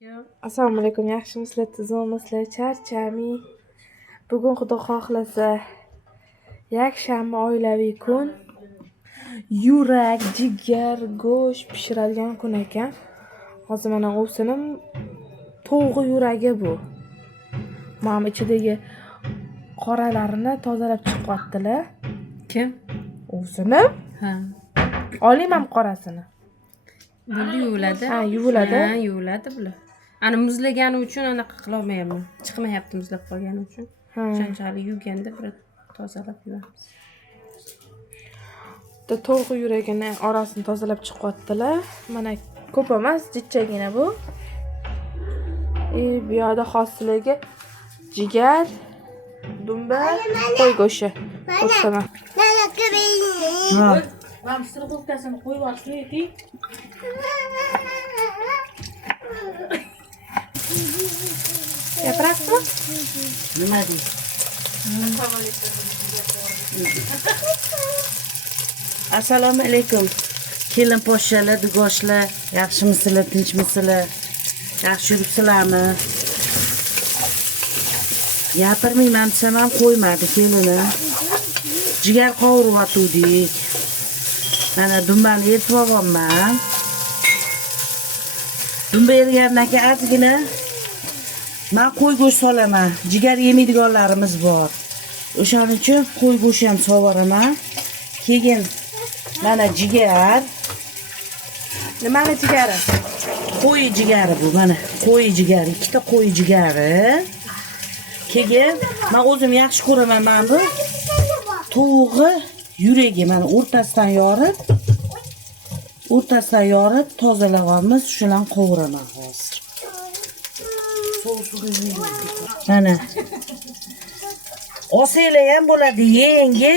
Assalomu alaykum, yaxshimisizlar, tuzukmisizlar, charchami. Bugun Xudo xohlasa yakshanba oilaviy kun. Yurak, jigar, go'sht pishiradigan kun ekan. Hozir mana o'sinim tovuq yuragi bu. Mana ichidagi qoralarini tozalab chiqyaptilar. Kim? O'sinim. Ha. Olayman qorasini. Buni yuviladi. Ha, yuviladi. Ha, yuviladi bular. Ana muzlagani uchun anaqa qila olmayapman. Chiqmayapti muzlab qolgani uchun. Shunchalik yuvganda bir tozalab yuvamiz. Tovuq yuragini orasini tozalab chiqyaptilar. Mana ko'p emas, jichchagina bu. Bu yoqda hosilagi jigar, dumba, qo'y go'shti. Ko'rsataman. Ha. Vam strug'ulkasini qo'yib olsaydik. Gapirasizmi? Nima deysiz? Assalomu alaykum. Kelin poshshalar, dugoshlar, yaxshimisizlar, tinchmisizlar? Yaxshi yuribsizlarmi? Gapirmayman desam ham qo'ymadi kelini. Jigar qovuryotgandik. Mana dumbani eritib olganman. Dumba ergandan keyin ozgina men qo'y go'sht solaman. Jigar yemaydiganlarimiz bor. O'shaning uchun qo'y go'sht ham sovuraman. Keyin mana jigar. Nimani jigari? Qo'y jigari bu mana. Qo'y jigari, ikkita qo'y jigari. Keyin men o'zim yaxshi ko'raman mana bu tovuqni yuragi mana o'rtasidan yorib tozalag'anmiz, shularni qovuraman hozir. Mana osanglar ham bo'ladi, yangi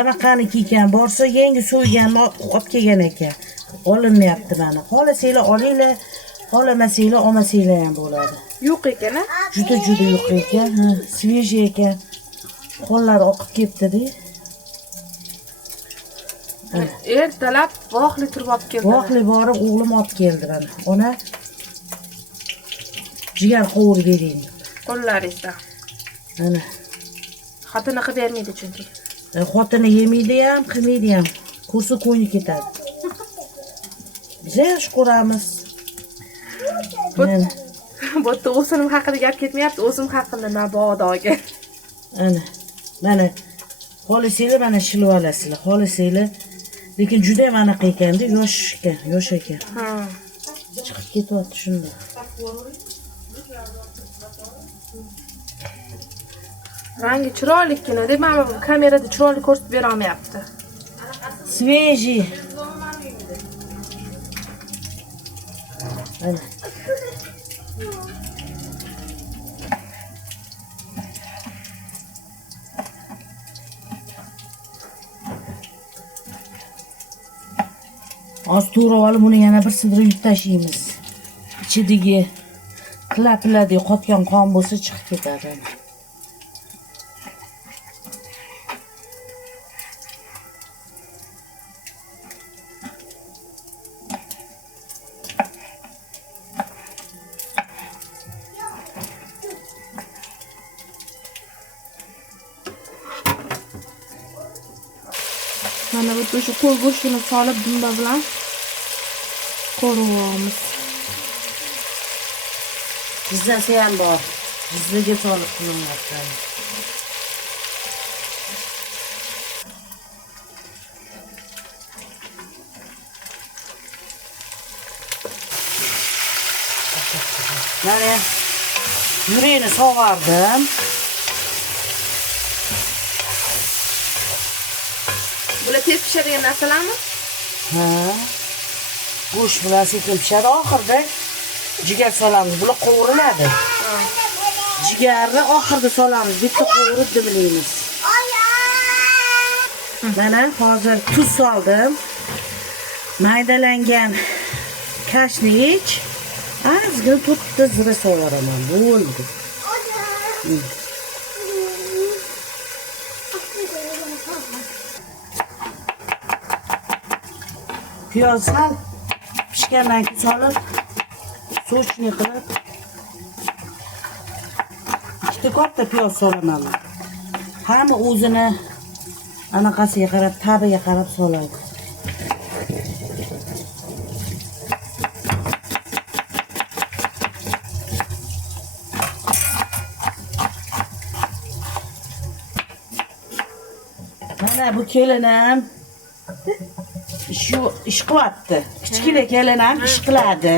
anaqaniki ekan, borsa yangi so'ygan olib kelgan ekan. Olinmayapti mana. Xohlasanglar olinglar, xohlamasanglar olmasanglar ham bo'ladi. Yo'q ekan-a? Juda yo'q ekan, ha, svejiy ekan. Qo'llari oqib ketdi-da. Ertalab voqli turib olib keldi. Voqli borib o'g'lim olib keldi mana. Ona jigar qovurib bering. Qo'llaringizda. Mana. Xotini qilib bermaydi chunki. Xotini yemaydi ham, qilmaydi ham. Ko'rsa ko'ngli ketadi. Biz yaxshi ko'ramiz. Bu yerda o'sinim haqida gap ketmayapti, o'zim haqida mabodoga. Mana xohlasanglar mana shilib olasizlar, xohlasanglar. Lekin juda ham anaqa ekanda, yosh ekan. Ha. Chiqib ketyapti shunda. Rangi chiroylikgina deb mana bu kamerada chiroyli ko'rsatib bera olmayapti. Svejiy. Mana. Az to'g'rab olib buni yana bir sidra yutib tashlaymiz. Ichidagi qilapiladi, qotgan qon bo'lsa chiqib ketadi. Mana bu shu qo'y go'shtini solib dumba bilan qo'rg'amiz. Jizzasi ham bor. Jizzaga solib qilinmoqda. Mana yuragini sog'ardim. Bular tez pishadigan narsalarmi? Ha. Go'sht bilan sekin pishadi, oxirida jigar solamiz. Bular qovuriladi. Jigarni oxirida solamiz, bitta qovurib dimlaymiz. Mana hozir tuz soldim. Maydalangan kashnik, ozgina to'rtta zira sovuraman. Bo'ldi. Piyoz sal pishgandan keyin solib sochni qilib ikkita katta piyoz solaman. Hamma o'zini anaqasiga qarab, tabiga qarab soladi. Mana bu kelinim ish qilyapti. Kichkina kelinim ish qiladi.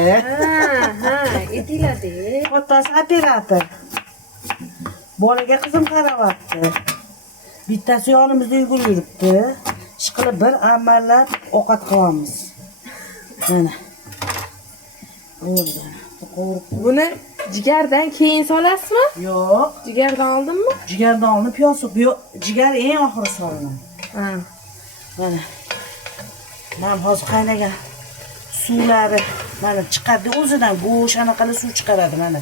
Ha, etiladi. Otasi operator. Bolaga qizim qarayapti. Bittasi yonimizda yuguribdi. Ish qilib bir amallab ovqat qilamiz. Mana. Bo'ldi. Buni jigardan keyin solasizmi? Yo'q. Jigardan oldinmi? Jigardan olinib piyoz yo'q. Jigar eng oxiri solinadi. Ha. Mana. Men hozir qaynagan suvlari mana chiqadi o'zidan, go'sht anaqali suv chiqaradi mana.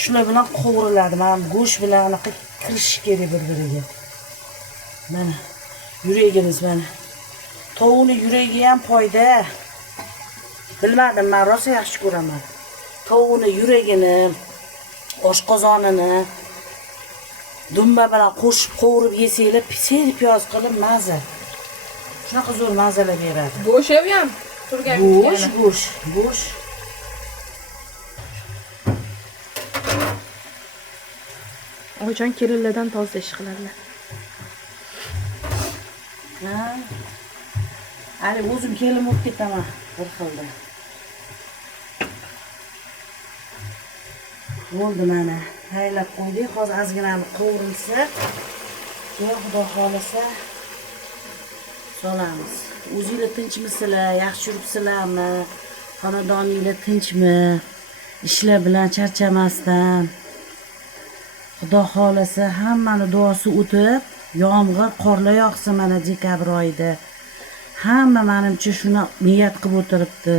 Shular bilan qovuriladi. Mana go'sht bilan anaqa kirish kerak bir-biriga. Mana yuragimiz mana. Tovuqning yuragi ham foyda. Bilmadim, men rosa yaxshi ko'raman. Tovuqning yuragini, oshqozonini dumba bilan qo'shib qovurib yesanglar, pisir piyoz qilib maza. Shunaqa zo'r mazalar beradi. Go'sht ham turgan Go'sht. Oyijon kelinlardan toza ish qiladilar. Ha. Ali o'zim kelin bo'lib ketaman bir xilda. Bo'ldi mana. Haylab qo'ydik. Hozir ozginani qovurilsa, keyin xudo xolasa solamiz. O'zingizlar tinchmisizlar? Yaxshi yuribsizlarmi? Xonadoningizlar tinchmi? Ishlar bilan charchamasdan. Xudo xolasa hammani duosi o'tib, yomg'ir, qorlar yog'sa mana dekabr oyida. Hamma menimcha shuni niyat qilib o'tiribdi.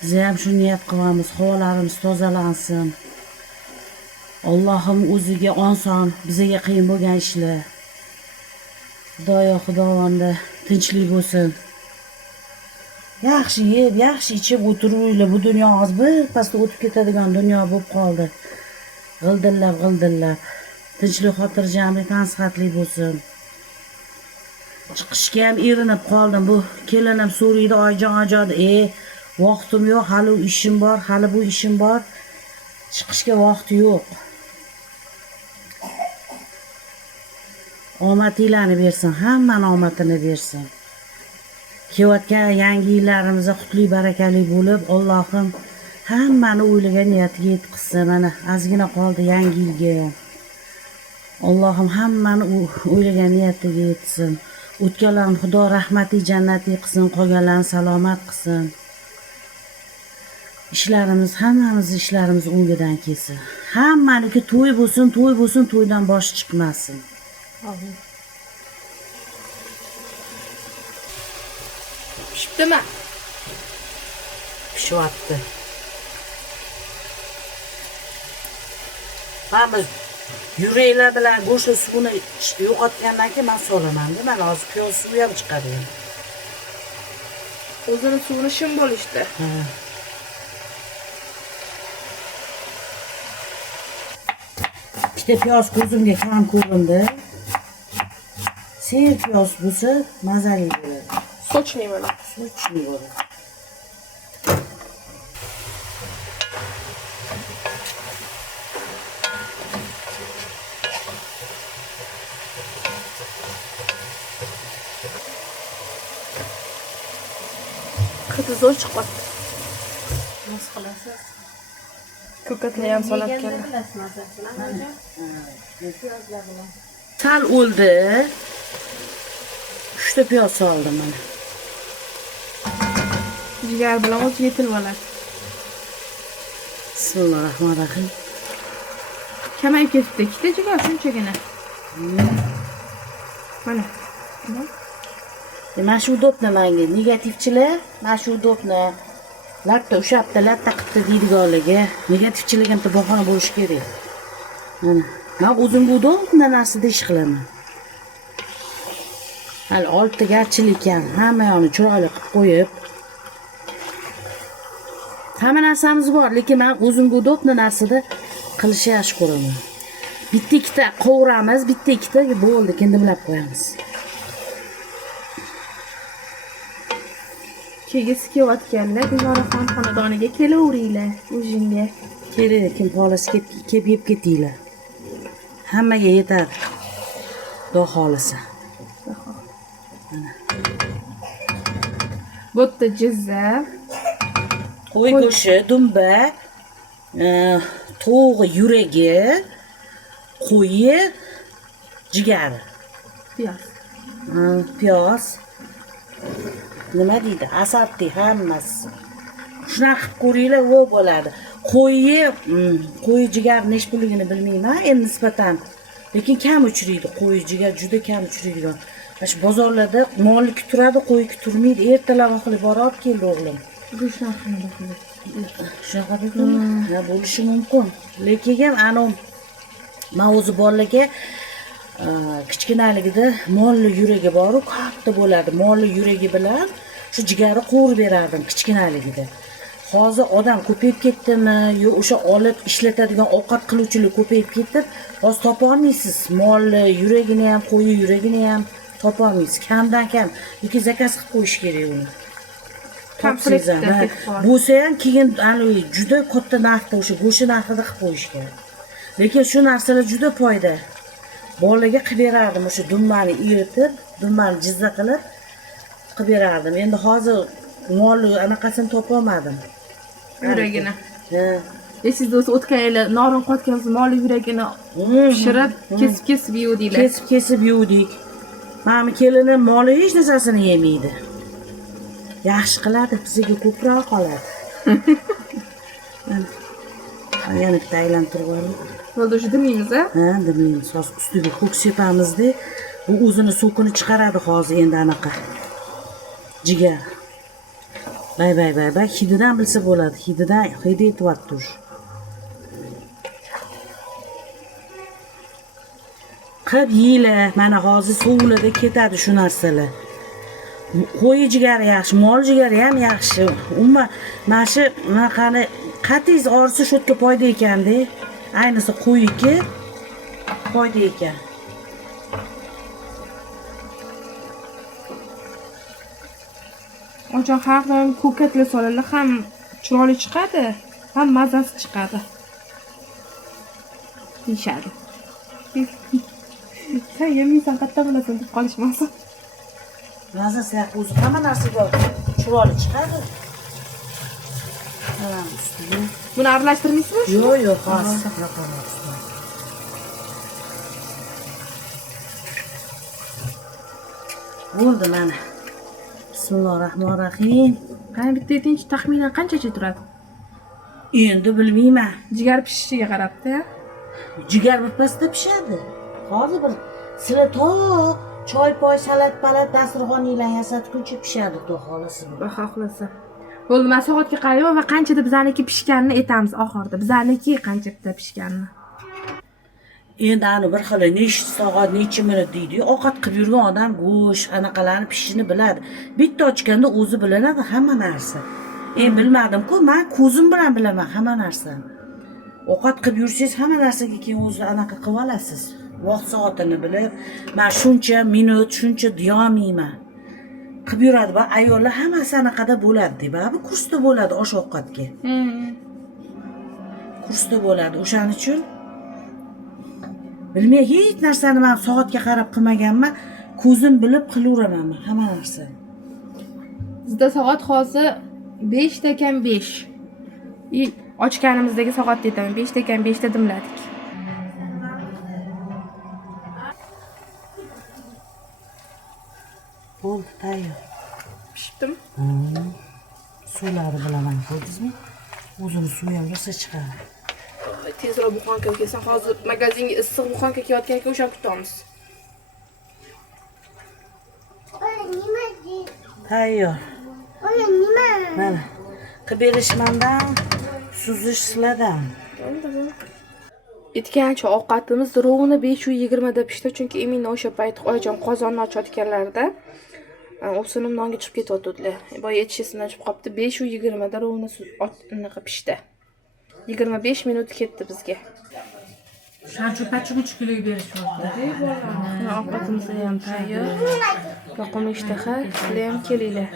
Biz ham shu niyat qilamiz, havolarimiz tozalansin. Allohim o'ziga oson, bizga qiyin bo'lgan ishlar. Xudovonda tinchlik bo'lsin. Yaxshi yeb, yaxshi ichib o'tiruvlar. Bu dunyo hozir bir pasda o'tib ketadigan dunyo bo'lib qoldi. G'ildillab. Tinchlik, xotirjamlik, tansihatlik bo'lsin. Chiqishga ham erinib qoldim. Bu kelinim so'raydi, oyijon, vaqtim yo'q, hali ishim bor, hali bu ishim bor. Chiqishga vaqti yo'q. Omadinglarni bersin, hammani omadini bersin. Kelayotgan yangi yillarimizda qutli barakali bo'lib, Allohim hammani o'ylagan niyatiga yetkazsin. Mana ozgina qoldi yangi yilga. Allohim hammani o'ylagan niyatiga yetsin. O'tganlarni Xudo rahmati jannati qilsin, qolganlarni salomat qilsin. Hammamiz ishlarimiz o'ngidan kelsin. Hammaniki to'y bo'lsin, to'ydan boshi chiqmasin. Amin. Pishibdimi? Pishyapti. Mana yuraklar bilan go'sht suvini yo'qotgandan keyin men solaman-da. Mana hozir piyoz suvi ham chiqadi. O'zini suvini shim bo'lishdi. Ikkita piyoz ko'zimga kam ko'rindi. Ser piyoz bo'lsa mazali bo'ladi. Sochli bo'ladi. Sochli bo'ladi. Hidi zo'r chiqadi. Nasıl qilasiz? Ko'katni ham solib keldi. Bilasizmi mazasini? Piyozlar bilan. Sal o'ldi. 3 ta piyoz soldim mana. Jigar bilan o'zi yetilib oladi. Bismillahirrohmanirrohim. Kamayib ketibdi. Ikkita jigar shunchagina. Mana. Mana shu udobni menga negativchilar, mana shu udobni latta ushabdi, latta qilibdi deydiganlarga negativchilar ham bahona bo'lishi kerak. Mana men o'zim bu udobni narsada ish qilaman. Hali oltiga garchilik ham hamma yoqni chiroyli qilib qo'yib Hamma narsamiz bor, lekin men o'zimga udobni narsada qilishni yaxshi ko'raman. Bitta ikkita qovuramiz, bitta ikkita bo'ldi, keyin dimlab qo'yamiz. Kegisi kelayotganda Dinoraxon xonadoniga kelaveringlar o'zingga. Kerak, kim xohlasa kelib yeb ketinglar. Hammaga yetadi. Xudo xohlasa. Bu yerda jizza, Qo'y go'shti, dumba, tovuq yuragi, qo'yi, jigari, piyoz. piyoz. Nima deydi? Asabdi hammasi. Shunaqa qilib ko'ringlar, vo bo'ladi. Qo'y jigar nech pulligini bilmayman, endi nisbatan. Lekin kam uchraydi, qo'y jigar juda kam uchraydigan. Mana shu bozorlarda mollik turadi, qo'yki turmaydi. Ertalab qilib borib keldi o'g'lim. Go'sht narxini baholang. Shunaqa bo'ldimi? Ha, bo'lishi mumkin. Lekin ana men o'zi bolalarga kichkinaligida molli yuragi bor-ku, katta bo'ladi. Molli yuragi bilan shu jigari qovurib berardim kichkinaligida. Hozir odam ko'payib ketdimi, yo o'sha olib ishlatadigan ovqat qiluvchilar ko'payib ketib, hozir topa olmaysiz. Molli yuragini ham, qo'y yuragini ham topa olmaysiz. Kamdan kam, lekin zakaz qilib qo'yish kerak uni. Bo'lsa ham keyin juda katta narxda o'sha go'sht narxida qilib qo'yish kerak. Lekin shu narsalar juda foyda. Bolalarga qilib berardim, o'sha dummani eritib, dummani jizza qilib berardim. Endi hozir molli anaqasini topa olmadim. Yuragini. Ha. Siz o'zi o'tgan yili norin qotgan molli yuragini pishirib, kesib yuvdinglar. Kesib yuvdik. Mana kelinim molli hech narsasini yemaydi. Yaxshi qiladi, bizga ko'proq qoladi. Yana bitta aylantirib oling. Bo'ldi, o'sha dimlaymiz, a? Ha, dimlaymiz. Hozir ustiga ko'k sepamizda, bu o'zini suvini chiqaradi hozir endi anaqa. Jigar. Bay, hididan bilsa bo'ladi. Hididan hidi etyapti. Qilib yeylar, mana hozir suvlarda ketadi shu narsalar. Qo'y jigari yaxshi, mol jigari ham yaxshi. Umuman mana shu qani qatingiz orisi shu yerga foyda ekan-da. Ayniqsa qo'yiki foyda ekan. Ojon har doim ko'katli solala ham chiroyli chiqadi, ham mazasi chiqadi. Deyishadi. Sen yemaysan, qayerdan bilasan deb qolishmasin. Mazasi yo'q, o'zi hamma narsaga chiroyli chiqadi. Buni aralashtirmaysizmi? Yo'q, hozir yoqaman. Bo'ldi mana. Bismillahirrohmanirrohim. Qani bitta etinchi taxminan qanchacha turadi? Endi bilmayman. Jigar pishishiga qarabda. Jigar birpasda pishadi. Hozir bir sizlar to choy poy salat dasturxoninglarni yasatguncha pishadi, xudo xolasa. Xudo xolasa. Bo'ldi, men soatga qarayman va qanchada bizaniki pishganini aytamiz oxirida. Bizaniki qanchada pishganini. Endi ani bir xil necha soat, necha minut deydi. Ovqat qilib yurgan odam go'sht anaqalarni pishishini biladi. Bitta ochganda o'zi bilinadi hamma narsa. Bilmadim-ku, men ko'zim bilan bilaman hamma narsani. Ovqat qilib yursangiz hamma narsaga keyin o'zi anaqa qilib olasiz. Vaqt soatini bilib, men shuncha minut, shuncha deyolmayman. Qilib yuradi va ayollar hammasi anaqada bo'ladi deb, bu kursda bo'ladi osh-ovqatga. Kursda bo'ladi. O'shaning uchun bilmay hech narsani men soatga qarab qilmaganman, ko'zim bilib qilaveraman hamma narsani. Bizda soat hozir 5 da kam 5. Ochganimizdagi soatni aytaman, 5 da kam 5 da dimladik. Bo'ldi, tayyor. Pishibdimi? Suvlari bilaman, ko'rdingizmi? O'zini suvi ham rosa chiqadi. Tezroq buxonka kelsin. Hozir magazinga issiq buxonka kelayotganki, o'shani kutamiz. Tayyor. Mana. Qilib berishmandan, suzish sizlardan. Aytgancha ovqatimiz rovni 520 da pishdi, chunki Emina o'sha payt oyijon qozonni ochayotganlarida O'sinim nonga chiqib ketyaptilar. Boya etishisidan chiqib qolibdi. 5:20 da rovna unaqa pishdi. 25 minut ketdi bizga. Shanchu pachigunchi kiloga berishyapti. Ovqatimiz ham tayyor. Yoqimli ishtaha, sizlar ham kelinglar.